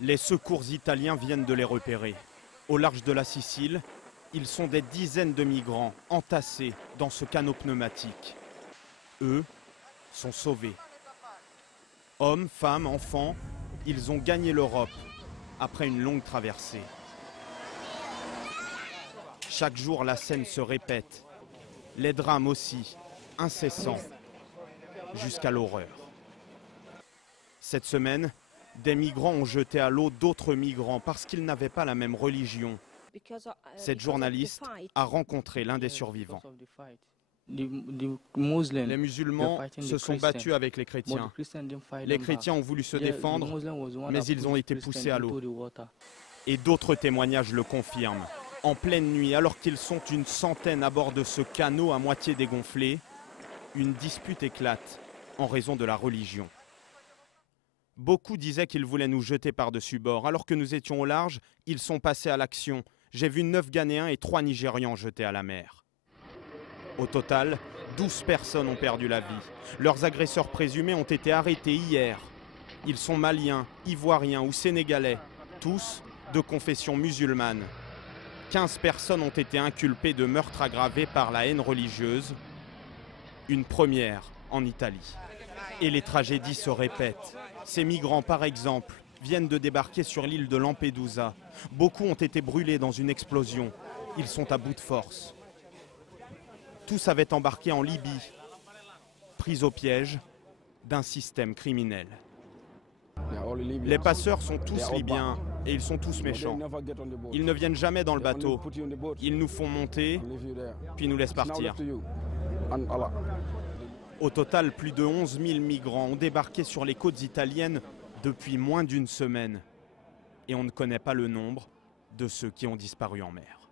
Les secours italiens viennent de les repérer. Au large de la Sicile, ils sont des dizaines de migrants entassés dans ce canot pneumatique. Eux sont sauvés. Hommes, femmes, enfants, ils ont gagné l'Europe après une longue traversée. Chaque jour, la scène se répète. Les drames aussi, incessants, jusqu'à l'horreur. Cette semaine, des migrants ont jeté à l'eau d'autres migrants parce qu'ils n'avaient pas la même religion. Cette journaliste a rencontré l'un des survivants. Les musulmans se sont battus avec les chrétiens. Les chrétiens ont voulu se défendre, mais ils ont été poussés à l'eau. Et d'autres témoignages le confirment. En pleine nuit, alors qu'ils sont une centaine à bord de ce canot à moitié dégonflé, une dispute éclate en raison de la religion. Beaucoup disaient qu'ils voulaient nous jeter par-dessus bord. Alors que nous étions au large, ils sont passés à l'action. J'ai vu 9 Ghanéens et 3 Nigérians jetés à la mer. Au total, 12 personnes ont perdu la vie. Leurs agresseurs présumés ont été arrêtés hier. Ils sont maliens, ivoiriens ou sénégalais, tous de confession musulmane. 15 personnes ont été inculpées de meurtre aggravé par la haine religieuse. Une première en Italie. Et les tragédies se répètent. Ces migrants, par exemple, viennent de débarquer sur l'île de Lampedusa. Beaucoup ont été brûlés dans une explosion. Ils sont à bout de force. Tous avaient embarqué en Libye, pris au piège d'un système criminel. Les passeurs sont tous libyens et ils sont tous méchants. Ils ne viennent jamais dans le bateau. Ils nous font monter, puis nous laissent partir. Au total, plus de 11 000 migrants ont débarqué sur les côtes italiennes depuis moins d'une semaine. Et on ne connaît pas le nombre de ceux qui ont disparu en mer.